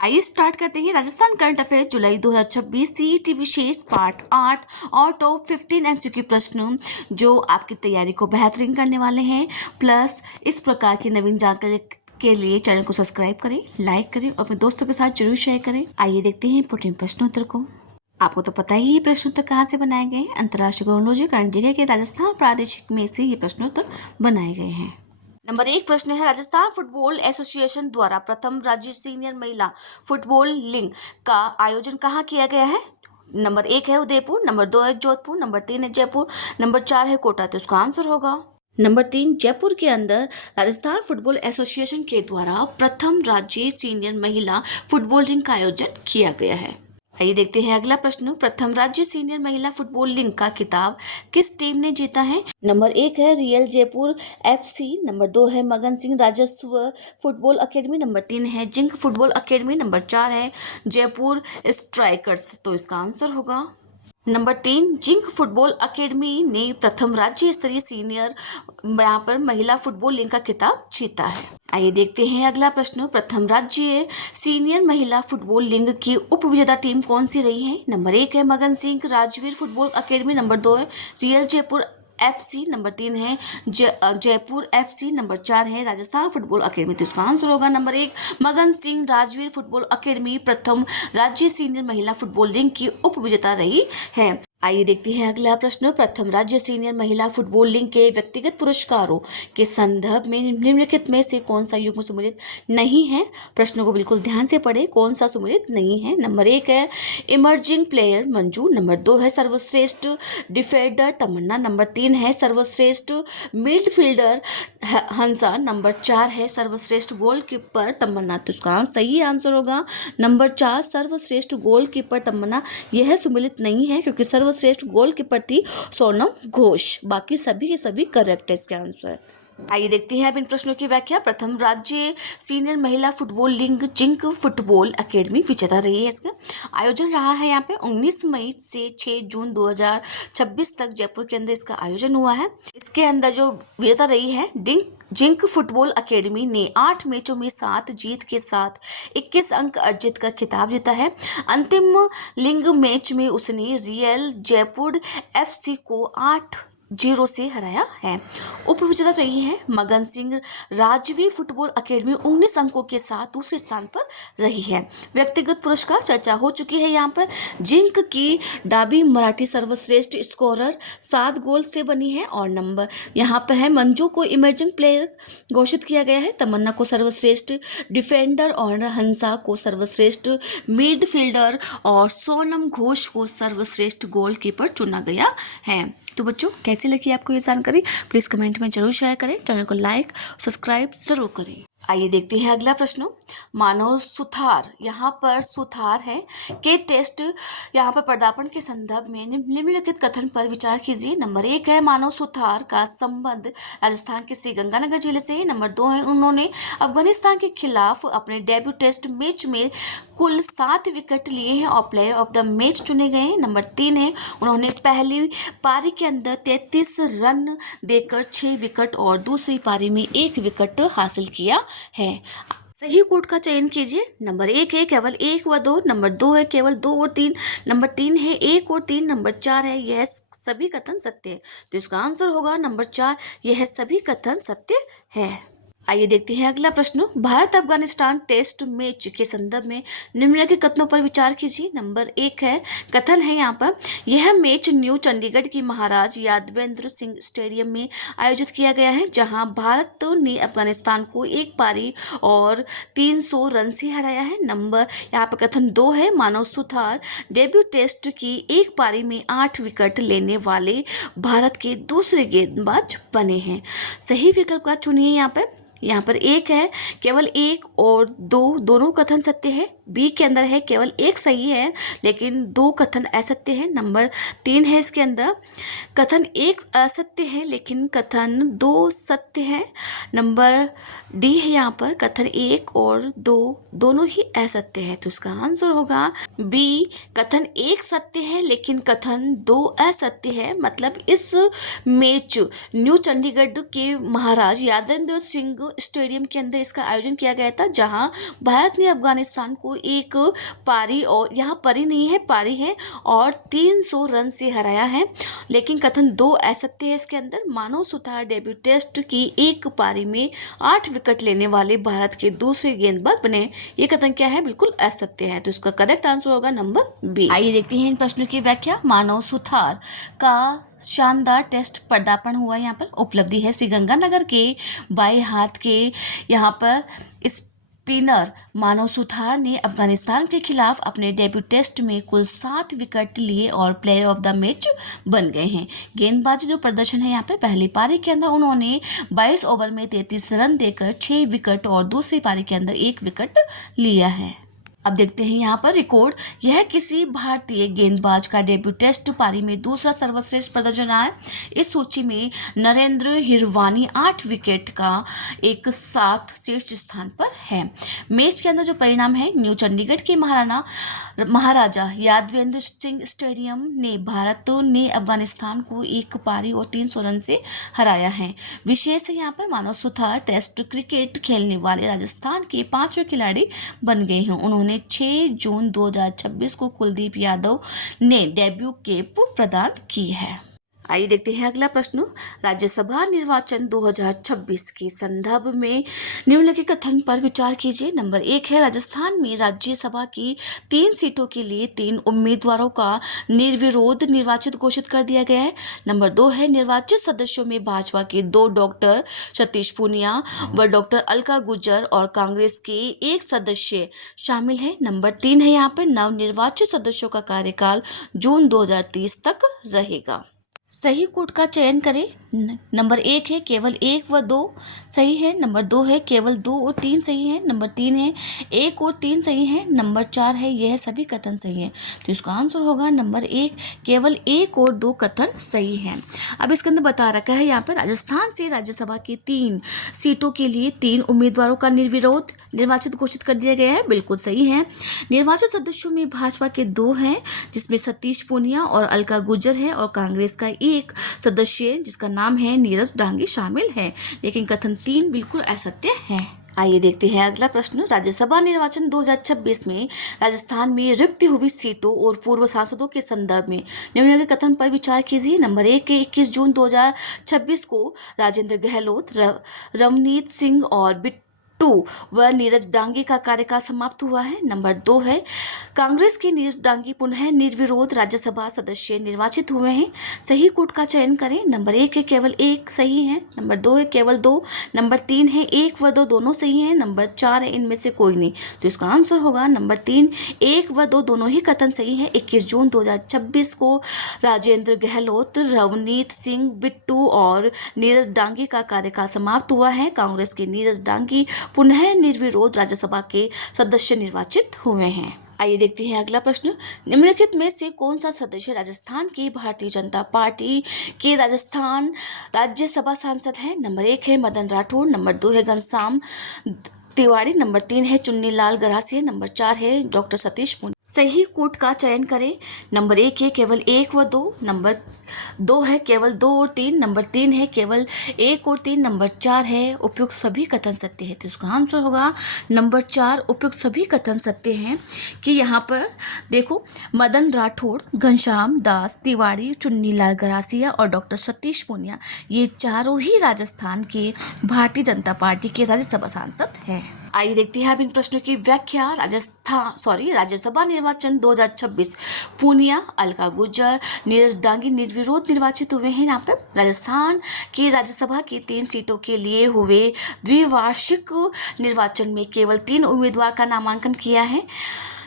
आइए स्टार्ट करते हैं राजस्थान करंट अफेयर जुलाई 2026 सीईटी विशेष पार्ट 8 और टॉप 15 एमसीक्यू प्रश्न जो आपकी तैयारी को बेहतरीन करने वाले हैं। प्लस इस प्रकार की नवीन जानकारी के लिए चैनल को सब्सक्राइब करें, लाइक करें और अपने दोस्तों के साथ जरूर शेयर करें। आइए देखते हैं इंपोर्टेंट प्रश्नोत्तर को। आपको तो पता ही ये प्रश्नोत्तर कहाँ से बनाए गए हैं। अंतर्राष्ट्रीय क्रोनोलॉजी करंट जिले के राजस्थान प्रादेशिक में से ये प्रश्नोत्तर बनाए गए हैं। नंबर 1 प्रश्न है, राजस्थान फुटबॉल एसोसिएशन द्वारा प्रथम राज्य सीनियर महिला फुटबॉल लीग का आयोजन कहाँ किया गया है। नंबर 1 है उदयपुर, नंबर 2 है जोधपुर, नंबर 3 है जयपुर, नंबर 4 है कोटा। तो इसका आंसर होगा नंबर 3 जयपुर के अंदर राजस्थान फुटबॉल एसोसिएशन के द्वारा प्रथम राज्य सीनियर महिला फुटबॉल लीग का आयोजन किया गया है। आइए देखते हैं अगला प्रश्न, प्रथम राज्य सीनियर महिला फुटबॉल लीग का खिताब किस टीम ने जीता है। नंबर 1 है रियल जयपुर एफसी, नंबर 2 है मगन सिंह राजस्व फुटबॉल अकेडमी, नंबर 3 है जिंक फुटबॉल अकेडमी, नंबर 4 है जयपुर स्ट्राइकर्स। तो इसका आंसर होगा नंबर 3 जिंक फुटबॉल अकेडमी ने प्रथम राज्य स्तरीय सीनियर यहाँ पर महिला फुटबॉल लीग का खिताब जीता है। आइए देखते हैं अगला प्रश्न, प्रथम राज्य सीनियर महिला फुटबॉल लीग की उप विजेता टीम कौन सी रही है। नंबर 1 है मगन Singh Rajveer football academy, number 2 है रियल जयपुर एफसी, नंबर 3 है जयपुर एफसी, नंबर 4 है राजस्थान फुटबॉल अकेडमी। तो इसका आंसर होगा नंबर 1 मगन सिंह राजवीर फुटबॉल अकेडमी प्रथम राज्य सीनियर महिला फुटबॉल लीग की उप विजेता रही है। आइए देखते हैं अगला प्रश्न, प्रथम राज्य सीनियर महिला फुटबॉल लीग के व्यक्तिगत पुरस्कारों के संदर्भ में निम्नलिखित में से कौन सा युग्म सम्मिलित नहीं है। प्रश्नों को बिल्कुल ध्यान से पढ़े, कौन सा सम्मिलित नहीं है। नंबर 1 है इमर्जिंग प्लेयर मंजू, नंबर 2 है सर्वश्रेष्ठ डिफेंडर तमन्ना, नंबर 3 है सर्वश्रेष्ठ मिडफील्डर हंसा, नंबर 4 है सर्वश्रेष्ठ गोलकीपर तमन्ना। तो इसका सही आंसर होगा नंबर 4 सर्वश्रेष्ठ गोलकीपर तमन्ना। यह सम्मिलित नहीं है क्योंकि सर्वश्रेष्ठ गोलकीपर थी सोनम घोष। बाकी सभी के सभी करेक्ट है इसके आंसर। आइए देखते हैं अब इन प्रश्नों की व्याख्या। प्रथम राज्य सीनियर महिला football league zinc football academy विजेता रही है। इसका आयोजन रहा है यहाँ पे 19 मई से 6 जून 2026 तक जयपुर के अंदर इसका आयोजन हुआ है। इसके अंदर जो विजेता रही है जिंक फुटबॉल अकेडमी ने 8 मैचों में 7 जीत के साथ 21 अंक अर्जित कर खिताब जीता है। अंतिम लीग मैच में उसने रियल जयपुर एफसी को 8-0 से हराया है। उप विजेता रही है मगन सिंह राजवी फुटबॉल अकेडमी 19 अंकों के साथ दूसरे स्थान पर रही है। व्यक्तिगत पुरस्कार चर्चा हो चुकी है। यहाँ पर जिंक की डाबी मराठी सर्वश्रेष्ठ स्कोरर 7 गोल से बनी है और नंबर यहाँ पर है मंजू को इमर्जिंग प्लेयर घोषित किया गया है, तमन्ना को सर्वश्रेष्ठ डिफेंडर और हंसा को सर्वश्रेष्ठ मिडफील्डर और सोनम घोष को सर्वश्रेष्ठ गोलकीपर चुना गया है। तो बच्चों कैसी लगी आपको ये जानकारी, प्लीज़ कमेंट में जरूर शेयर करें, चैनल को लाइक सब्सक्राइब जरूर करें। आइए देखते हैं अगला प्रश्न, मानव सुथार यहाँ पर सुथार है के टेस्ट यहाँ पर पदार्पण के संदर्भ में निम्नलिखित कथन पर विचार कीजिए। नंबर 1 है मानव सुथार का संबंध राजस्थान के श्रीगंगानगर जिले से। नंबर 2 है उन्होंने अफगानिस्तान के खिलाफ अपने डेब्यू टेस्ट मैच में कुल 7 विकेट लिए हैं और प्लेयर ऑफ द मैच चुने गए हैं। नंबर 3 है उन्होंने पहली पारी के अंदर 33 रन देकर 6 विकेट और दूसरी पारी में 1 विकेट हासिल किया है। सही कोड का चयन कीजिए। नंबर 1 है केवल 1 व 2, नंबर 2 है केवल 2 और 3, नंबर 3 है 1 और 3, नंबर 4 है यह सभी कथन सत्य है। तो इसका आंसर होगा नंबर 4 यह सभी कथन सत्य है। आइए देखते हैं अगला प्रश्न, भारत अफगानिस्तान टेस्ट मैच के संदर्भ में निम्नलिखित कथनों पर विचार कीजिए। नंबर 1 है कथन है यहाँ पर, यह मैच न्यू चंडीगढ़ की महाराज यादवेंद्र सिंह स्टेडियम में आयोजित किया गया है, जहां भारत ने अफगानिस्तान को एक पारी और 300 रन से हराया है। नंबर यहाँ पर कथन 2 है, मानव सुथार डेब्यू टेस्ट की एक पारी में 8 विकेट लेने वाले भारत के दूसरे गेंदबाज बने हैं। सही विकल्प का चुनिए। यहाँ पर 1 है केवल 1 और 2 दोनों कथन सत्य है। बी के अंदर है केवल 1 सही है लेकिन 2 कथन असत्य है। नंबर 3 है इसके अंदर कथन 1 असत्य है लेकिन कथन 2 सत्य है। नंबर डी है यहाँ पर कथन 1 और 2 दोनों ही असत्य है। तो इसका आंसर होगा बी, कथन 1 सत्य है लेकिन कथन 2 असत्य है। मतलब इस मैच न्यू चंडीगढ़ के महाराज यादवेंद्र सिंह स्टेडियम के अंदर इसका आयोजन किया गया था, जहां भारत ने अफगानिस्तान को एक पारी, और यहाँ पारी नहीं है पारी है, और 300 रन से हराया है। लेकिन कथन 2 असत्य है इसके अंदर। मानव सुथार डेब्यू टेस्ट की एक पारी में 8 विकेट लेने वाले भारत के दूसरे गेंदबाज बने। ये कथन क्या है? बिल्कुल असत्य है। तो इसका करेक्ट आंसर होगा नंबर बी। आइए देखते हैं इन प्रश्नों की व्याख्या। मानव सुथार का शानदार टेस्ट पदार्पण हुआ। यहाँ पर उपलब्धि है श्रीगंगानगर के बाएं हाथ के यहाँ पर स्पिनर मानव सुथार ने अफगानिस्तान के खिलाफ अपने डेब्यू टेस्ट में कुल 7 विकेट लिए और प्लेयर ऑफ द मैच बन गए हैं। गेंदबाजी जो प्रदर्शन है यहाँ पे, पहली पारी के अंदर उन्होंने 22 ओवर में 33 रन देकर 6 विकेट और दूसरी पारी के अंदर 1 विकेट लिया है। अब देखते हैं यहाँ पर रिकॉर्ड। यह किसी भारतीय गेंदबाज का डेब्यू टेस्ट पारी में दूसरा सर्वश्रेष्ठ प्रदर्शन रहा है। इस सूची में नरेंद्र हिरवानी 8 विकेट का एक साथ शीर्ष स्थान पर है। मैच के अंदर जो परिणाम है, न्यू चंडीगढ़ के महाराजा यादवेंद्र सिंह स्टेडियम ने भारत ने अफगानिस्तान को एक पारी और 300 रन से हराया है। विशेष है यहाँ पर मानव सुथार टेस्ट क्रिकेट खेलने वाले राजस्थान के 5वें खिलाड़ी बन गए हैं। उन्होंने 6 जून 2026 को कुलदीप यादव ने डेब्यू कैप प्रदान की है। आइए देखते हैं अगला प्रश्न। राज्यसभा निर्वाचन 2026 के संदर्भ में निम्नलिखित कथन पर विचार कीजिए। नंबर 1 है, राजस्थान में राज्यसभा की 3 सीटों के लिए 3 उम्मीदवारों का निर्विरोध निर्वाचित घोषित कर दिया गया है। नंबर 2 है, निर्वाचित सदस्यों में भाजपा के 2 डॉक्टर सतीश पूनिया व डॉक्टर अलका गुज्जर और कांग्रेस के 1 सदस्य शामिल है। नंबर 3 है, यहाँ पर नवनिर्वाचित सदस्यों का कार्यकाल जून 2030 तक रहेगा। सही कोड का चयन करें। नंबर 1 है केवल 1 व 2 सही है। नंबर 2 है केवल 2 और 3 सही है। नंबर 3 है 1 और 3 सही है। नंबर 4 है यह सभी कथन सही है। तो इसका आंसर होगा नंबर 1, केवल 1 और 2 कथन सही है। अब इसके अंदर बता रखा है यहाँ पर, राजस्थान से राज्यसभा की 3 सीटों के लिए 3 उम्मीदवारों का निर्विरोध निर्वाचित घोषित कर दिया गया है। बिल्कुल सही है। निर्वाचित सदस्यों में भाजपा के 2 हैं, जिसमें सतीश पूनिया और अलका गुज्जर है, और कांग्रेस का 1 सदस्य जिसका नाम है नीरज डांगी शामिल है। लेकिन कथन 3 बिल्कुल असत्य है। आइए देखते हैं अगला प्रश्न। राज्यसभा निर्वाचन 2026 में राजस्थान में रिक्त हुई सीटों और पूर्व सांसदों के संदर्भ में निम्नलिखित कथन पर विचार कीजिए। नंबर 1 है, 21 जून 2026 को राजेंद्र गहलोत, रवनीत सिंह और बिट्टू व नीरज डांगी का कार्यकाल समाप्त हुआ है। नंबर 2 है, कांग्रेस के नीरज डांगी पुनः निर्विरोध राज्यसभा सदस्य निर्वाचित हुए हैं। सही कोड का चयन करें। नंबर 1 है केवल 1 सही है। नंबर 2 है केवल 2। नंबर 3 है 1 व 2 दोनों सही हैं। नंबर 4 है इनमें से कोई नहीं। तो इसका आंसर होगा नंबर 3, 1 व 2 दोनों ही कथन सही है। 21 जून 2026 को राजेंद्र गहलोत, रवनीत सिंह, बिट्टू और नीरज डांगी का कार्यकाल समाप्त हुआ है। कांग्रेस के नीरज डांगी पुनः निर्विरोध राज्यसभा के सदस्य निर्वाचित हुए हैं। आइए देखते हैं अगला प्रश्न। निम्नलिखित में से कौन सा सदस्य राजस्थान की भारतीय जनता पार्टी के राजस्थान राज्यसभा सांसद है? नंबर 1 है मदन राठौड़, नंबर 2 है घनश्याम तिवारी, नंबर 3 है चुन्नीलाल गरासिया, नंबर 4 है डॉक्टर सतीश पूनिया। सही कोड का चयन करें। नंबर 1 है केवल 1 व 2, नंबर 2 है केवल 2 और 3, नंबर 3 है केवल 1 और 3, नंबर 4 है उपयुक्त सभी कथन सत्य है। तो इसका आंसर होगा नंबर 4, उपयुक्त सभी कथन सत्य हैं। कि यहाँ पर देखो, मदन राठौड़, घनश्याम दास तिवारी, चुन्नीलाल गरासिया और डॉक्टर सतीश पूनिया, ये चारों ही राजस्थान के भारतीय जनता पार्टी के राज्यसभा सांसद हैं। आइए देखते हैं अब इन प्रश्नों की व्याख्या। राज्यसभा निर्वाचन 2026 पूनिया, अलका गुज्जर, नीरज डांगी निर्विरोध निर्वाचित हुए हैं। यहाँ पर राजस्थान की राज्यसभा की 3 सीटों के लिए हुए द्विवार्षिक निर्वाचन में केवल 3 उम्मीदवार का नामांकन किया है।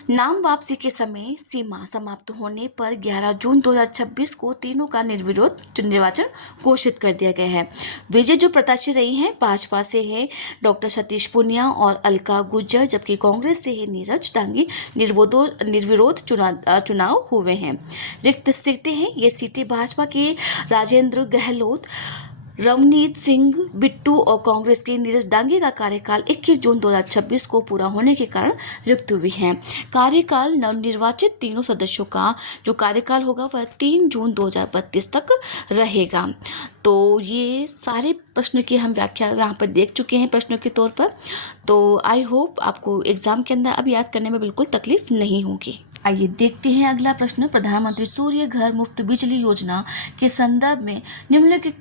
नाम वापसी के समय सीमा समाप्त होने पर 11 जून 2026 को तीनों का निर्विरोध निर्वाचन घोषित कर दिया गया है। विजय जो प्रत्याशी रही हैं, भाजपा से है डॉक्टर सतीश पूनिया और अलका गुज्जर, जबकि कांग्रेस से है नीरज डांगी निर्विरोध चुनाव हुए हैं। रिक्त सीटें हैं, ये सीटें भाजपा के राजेंद्र गहलोत, रवनीत सिंह बिट्टू और कांग्रेस के नीरज डांगे का कार्यकाल 21 जून 2026 को पूरा होने के कारण रिक्त हुई है। कार्यकाल नवनिर्वाचित तीनों सदस्यों का जो कार्यकाल होगा वह 3 जून 2032 तक रहेगा। तो ये सारे प्रश्न की हम व्याख्या यहाँ पर देख चुके हैं प्रश्नों के तौर पर। तो आई होप आपको एग्जाम के अंदर अब याद करने में बिल्कुल तकलीफ नहीं होगी। आइए देखते हैं अगला प्रश्न। प्रधानमंत्री सूर्य घर मुफ्त बिजली योजना के संदर्भ में निम्नलिखित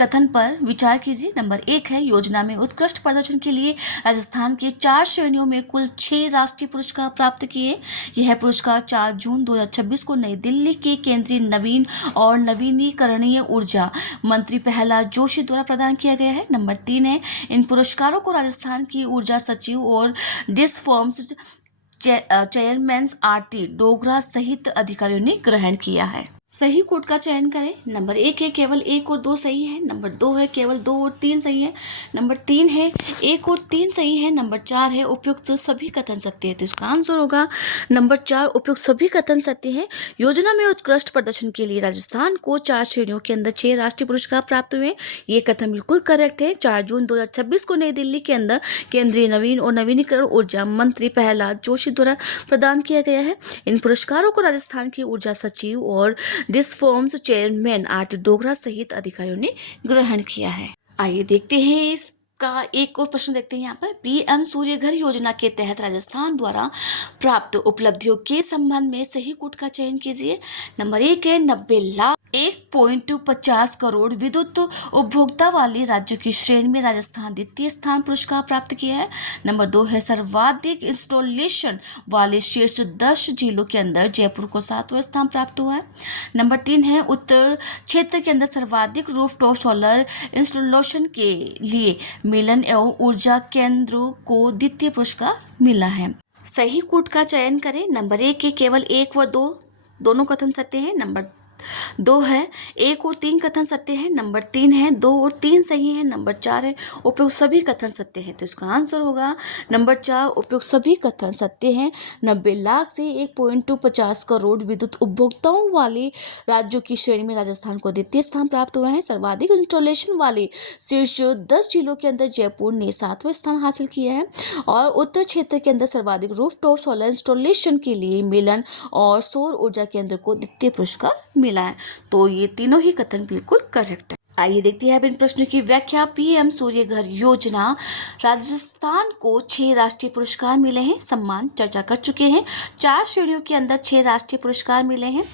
कथन पर विचार कीजिए। नंबर 1 है, योजना में उत्कृष्ट प्रदर्शन के लिए राजस्थान के 4 श्रेणियों में कुल 6 राष्ट्रीय पुरस्कार प्राप्त किए। यह पुरस्कार 4 जून 2026 को नई दिल्ली के केंद्रीय नवीन और नवीनीकरणीय ऊर्जा मंत्री प्रहलाद जोशी द्वारा प्रदान किया गया है। नंबर 3 है, इन पुरस्कारों को राजस्थान की ऊर्जा सचिव और डिस्कॉम्स चेयरमैन आरती डोगरा सहित अधिकारियों ने ग्रहण किया है। सही कोड का चयन करें। नंबर 1 है, केवल 1 और 2 सही है। नंबर 2 है, केवल 2 और 3 सही है। नंबर 3 है, 1 और 3 सही है। नंबर 4 है, उपयुक्त सभी कथन सत्य है। तो इसका आंसर होगा नंबर 4, उपयुक्त सभी कथन सत्य है। योजना में उत्कृष्ट प्रदर्शन के लिए राजस्थान को 4 श्रेणियों के अंदर 6 राष्ट्रीय पुरस्कार प्राप्त हुए। ये कथन बिल्कुल करेक्ट है। 4 जून 2026 को नई दिल्ली के अंदर केंद्रीय नवीन और नवीनीकरण ऊर्जा मंत्री प्रहलाद जोशी द्वारा प्रदान किया गया है। इन पुरस्कारों को राजस्थान की ऊर्जा सचिव और डिस्कॉम्स चेयरमैन आरती डोगरा सहित अधिकारियों ने ग्रहण किया है। आइए देखते हैं इसका एक और प्रश्न देखते हैं। यहाँ पर पीएम सूर्य घर योजना के तहत राजस्थान द्वारा प्राप्त उपलब्धियों के संबंध में सही कोड का चयन कीजिए। नंबर 1 है, 90 लाख 1.50 करोड़ विद्युत उपभोक्ता वाले राज्य की श्रेणी में राजस्थान द्वितीय स्थान पुरस्कार प्राप्त किया है। नंबर 2 है, सर्वाधिक इंस्टॉलेशन वाले शीर्ष 10 जिलों के अंदर जयपुर को 7वां स्थान प्राप्त हुआ है। नंबर 3 है, उत्तर क्षेत्र के अंदर सर्वाधिक रूफटॉप सोलर इंस्टॉलेशन के लिए मिलन एवं ऊर्जा केंद्र को द्वितीय पुरस्कार मिला है। सही कोड का चयन करें। नंबर 1 के केवल 1 व 2 दोनों कथन सत्य है। नंबर 2 है, 1 और 3 कथन सत्य है। नंबर 3 है, 2 और 3 सही है। नंबर 4 है, उपयुक्त सभी कथन सत्य है। तो इसका आंसर होगा नंबर 4, उपयुक्त सभी कथन सत्य हैं। 90 लाख से 1.50 करोड़ विद्युत उपभोक्ताओं वाले राज्यों की श्रेणी में राजस्थान को द्वितीय स्थान प्राप्त हुआ है। सर्वाधिक इंस्टॉलेशन वाले शीर्ष 10 जिलों के अंदर जयपुर ने 7वां स्थान हासिल किया है और उत्तर क्षेत्र के अंदर सर्वाधिक रूफटॉप सोलर इंस्टॉलेशन के लिए मिलन और सौर ऊर्जा केंद्र को द्वितीय पुरस्कार मिला है। तो ये तीनों ही कथन बिल्कुल करेक्ट है। आइए देखते हैं अब इन प्रश्नों की व्याख्या। पीएम सूर्य घर योजना राजस्थान को 6 राष्ट्रीय पुरस्कार मिले हैं। सम्मान चर्चा कर चुके हैं। 4 श्रेणियों के अंदर 6 राष्ट्रीय पुरस्कार मिले हैं।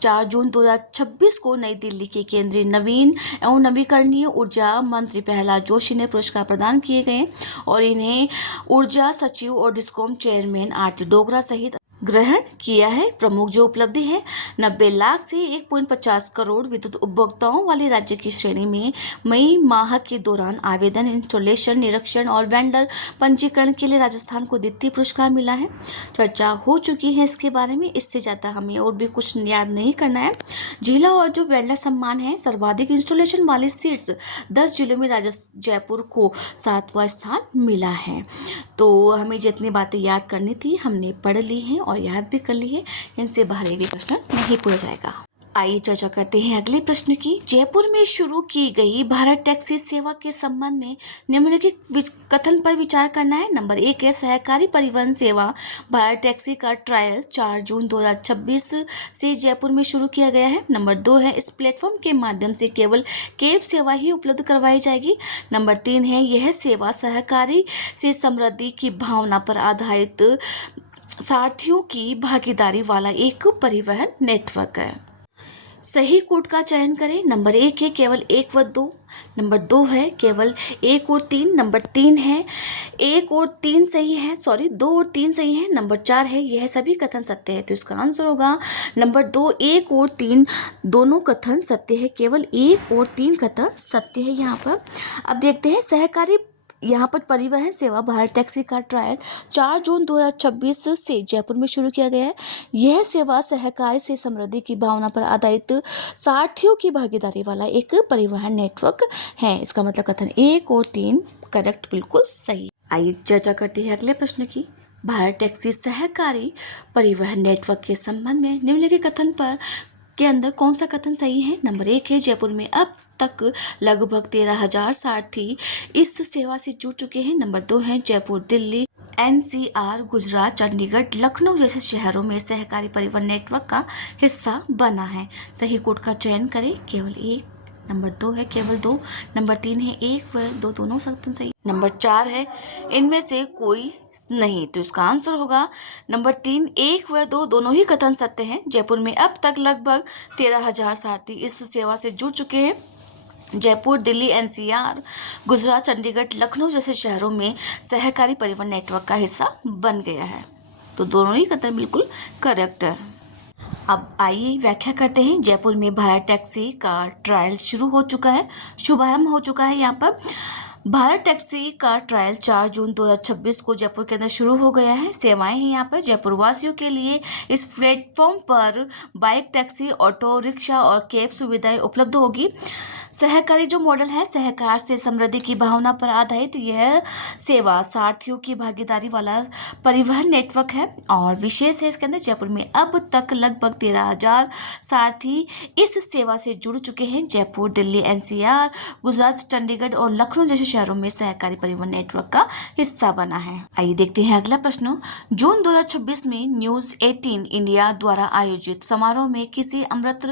4 जून 2026 को नई दिल्ली के केंद्रीय नवीन एवं नवीकरणीय ऊर्जा मंत्री प्रहलाद जोशी ने पुरस्कार प्रदान किए गए और इन्हें ऊर्जा सचिव और डिस्कॉम चेयरमैन आरती डोगरा सहित ग्रहण किया है। प्रमुख जो उपलब्धि है, 90 लाख से 1.50 करोड़ विद्युत उपभोक्ताओं वाले राज्य की श्रेणी में मई माह के दौरान आवेदन, इंस्टॉलेशन, निरीक्षण और वेंडर पंजीकरण के लिए राजस्थान को द्वितीय पुरस्कार मिला है। चर्चा हो चुकी है इसके बारे में, इससे ज़्यादा हमें और भी कुछ याद नहीं करना है। जिला और जो वेंडर सम्मान है, सर्वाधिक इंस्टॉलेशन वाले शीर्ष 10 जिलों में जयपुर को 7वां स्थान मिला है। तो हमें जितनी बातें याद करनी थी हमने पढ़ ली हैं और याद भी कर ली है। इनसे बाहर एक भी प्रश्न नहीं पूछा जाएगा। आइए चर्चा करते हैं अगले प्रश्न की। जयपुर में शुरू की गई भारत टैक्सी सेवा के संबंध में निम्नलिखित कथन पर विचार करना है। नंबर 1 है, सहकारी परिवहन सेवा भारत टैक्सी का ट्रायल 4 जून 2026 से जयपुर में शुरू किया गया है। नंबर 2 है, इस प्लेटफॉर्म के माध्यम से केवल कैब सेवा ही उपलब्ध करवाई जाएगी। नंबर 3 है, यह सेवा सहकारी से समृद्धि की भावना पर आधारित सारथियों की भागीदारी वाला एक परिवहन नेटवर्क है। सही कोड का चयन करें। नंबर 1 है, केवल 1 व 2। नंबर 2 है, केवल 1 और 3। नंबर 3 है, 1 और 3 सही है। 2 और 3 सही है। नंबर 4 है, यह सभी कथन सत्य है। तो इसका आंसर होगा नंबर 2, 1 और 3 दोनों कथन सत्य है। केवल 1 और 3 कथन सत्य है यहाँ पर। अब देखते हैं सहकारी यहाँ पर परिवहन सेवा भारत टैक्सी का ट्रायल 4 जून 2026 से जयपुर में शुरू किया गया है। यह सेवा सहकारी से समृद्धि की भावना पर आधारित सारथियों की भागीदारी वाला एक परिवहन नेटवर्क है। इसका मतलब कथन 1 और 3 करेक्ट, बिल्कुल सही। आइए चर्चा करते हैं अगले प्रश्न की। भारत टैक्सी सहकारी परिवहन नेटवर्क के संबंध में निम्नलिखित कथन पर के अंदर कौन सा कथन सही है। नंबर 1 है, जयपुर में अब तक लगभग 13,000 सारथी इस सेवा से जुड़ चुके हैं। नंबर 2 है जयपुर, दिल्ली, एनसीआर, गुजरात, चंडीगढ़, लखनऊ जैसे शहरों में सहकारी परिवहन नेटवर्क का हिस्सा बना है। सही कोड का चयन करें, केवल एक। नंबर 2 है केवल 2। नंबर 3 है 1 व 2 दोनों कथन सही। नंबर 4 है इनमें से कोई नहीं, तो इसका आंसर होगा नंबर 3, 1 व 2 दोनों ही कथन सत्य हैं। जयपुर में अब तक लगभग 13,000 सारथी इस सेवा से जुड़ चुके हैं। जयपुर, दिल्ली, एनसीआर, गुजरात, चंडीगढ़, लखनऊ जैसे शहरों में सहकारी परिवहन नेटवर्क का हिस्सा बन गया है। तो दोनों ही कथन बिल्कुल करेक्ट है। अब आइए व्याख्या करते हैं। जयपुर में भारत टैक्सी का ट्रायल शुरू हो चुका है, शुभारंभ हो चुका है। यहाँ पर भारत टैक्सी का ट्रायल 4 जून 2026 को जयपुर के अंदर शुरू हो गया है। सेवाएं हैं यहाँ पर जयपुर वासियों के लिए। इस प्लेटफॉर्म पर बाइक, टैक्सी, ऑटो रिक्शा और कैब सुविधाएं उपलब्ध होगी। सहकारी जो मॉडल है, सहकार से समृद्धि की भावना पर आधारित यह सेवा सारथियों की भागीदारी वाला परिवहन नेटवर्क है और विशेष है इसके अंदर जयपुर में अब तक लगभग 13,000 सारथी इस सेवा से जुड़ चुके हैं। जयपुर, दिल्ली, एनसीआर, गुजरात, चंडीगढ़ और लखनऊ जैसे शहरों में सहकारी परिवहन नेटवर्क का हिस्सा बना है। आइए देखते हैं अगला प्रश्न। जून 2026 में न्यूज 18 इंडिया द्वारा आयोजित समारोह में किसी अमृत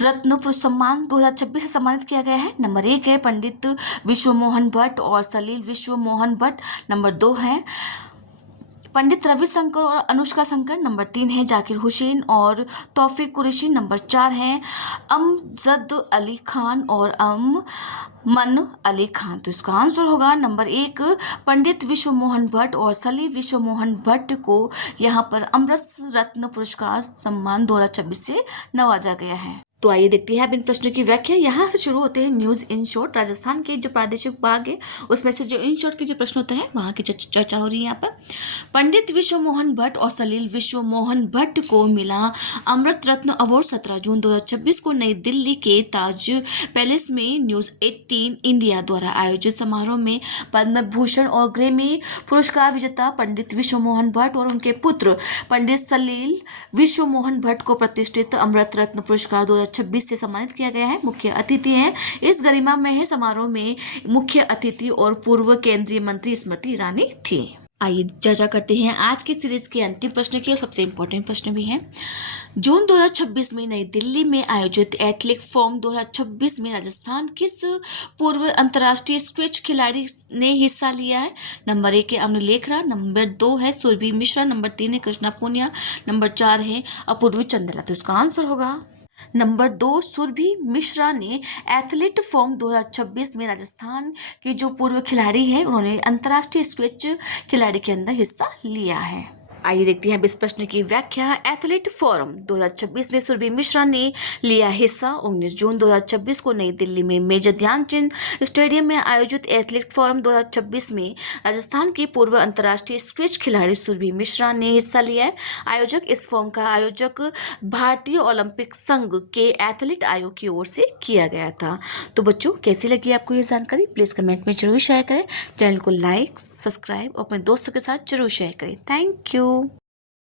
रत्न पुरुष सम्मान 2026 से सम्मानित किया गया है। नंबर 1 है पंडित विश्व मोहन भट्ट और सलील विश्व मोहन भट्ट। नंबर 2 है पंडित रविशंकर और अनुष्का शंकर। नंबर 3 है जाकिर हुसैन और तौफीक कुरैशी। नंबर 4 है अमजद अली खान और मन अली खान। तो इसका आंसर होगा नंबर 1 पंडित विश्व मोहन भट्ट और सलील विश्व मोहन भट्ट को यहाँ पर अमृत रत्न पुरस्कार सम्मान 2026 से नवाजा गया है। तो आइए देखते हैं अब इन प्रश्नों की व्याख्या। यहाँ से शुरू होते हैं न्यूज इन शॉर्ट। राजस्थान के जो प्रादेशिक भाग है उसमें से जो इन शॉर्ट के जो प्रश्न होते हैं वहाँ की चर्चा हो रही है यहाँ पर। पंडित विश्व मोहन भट्ट और सलील विश्व मोहन भट्ट को मिला अमृत रत्न अवार्ड 17 जून 2026 को नई दिल्ली के ताज पैलेस में न्यूज 18 इंडिया द्वारा आयोजित समारोह में पद्म भूषण और ग्रेमी पुरस्कार विजेता पंडित विश्व मोहन भट्ट और उनके पुत्र पंडित सलील विश्व मोहन भट्ट को प्रतिष्ठित अमृत रत्न पुरस्कार 2026 से सम्मानित किया गया है। मुख्य अतिथि हैं इस गरिमा में है समारोह में मुख्य अतिथि और पूर्व केंद्रीय मंत्री स्मृति ईरानी थी। आइए चर्चा करते हैं आज की सीरीज के अंतिम प्रश्न की और सबसे इम्पोर्टेंट प्रश्न भी है। जून 2026 में नई दिल्ली में आयोजित एथलेटिक फॉर्म 2026 में राजस्थान किस पूर्व अंतर्राष्ट्रीय स्क्वैश खिलाड़ी ने हिस्सा लिया है। नंबर 1 है अमन लेखरा। नंबर 2 है सुरभि मिश्रा। नंबर 3 है कृष्णा पूनिया। नंबर 4 है अपूर्वी चंदेला। तो इसका आंसर होगा नंबर 2 सुरभि मिश्रा ने एथलीट फॉर्म 2026 में राजस्थान के जो पूर्व खिलाड़ी हैं उन्होंने अंतर्राष्ट्रीय स्क्वैश खिलाड़ी के अंदर हिस्सा लिया है। आइए देखते हैं इस प्रश्न की व्याख्या। एथलीट फोरम 2026 में सुरभि मिश्रा ने लिया हिस्सा। 19 जून 2026 को नई दिल्ली में मेजर ध्यानचंद स्टेडियम में आयोजित एथलीट फोरम 2026 में राजस्थान की पूर्व अंतर्राष्ट्रीय स्क्वैश खिलाड़ी सुरभि मिश्रा ने हिस्सा लिया है। आयोजक इस फॉर्म का आयोजक भारतीय ओलंपिक संघ के एथलीट आयोग की ओर से किया गया था। तो बच्चों कैसी लगी आपको ये जानकारी, प्लीज़ कमेंट में जरूर शेयर करें। चैनल को लाइक, सब्सक्राइब और अपने दोस्तों के साथ जरूर शेयर करें। Thank you.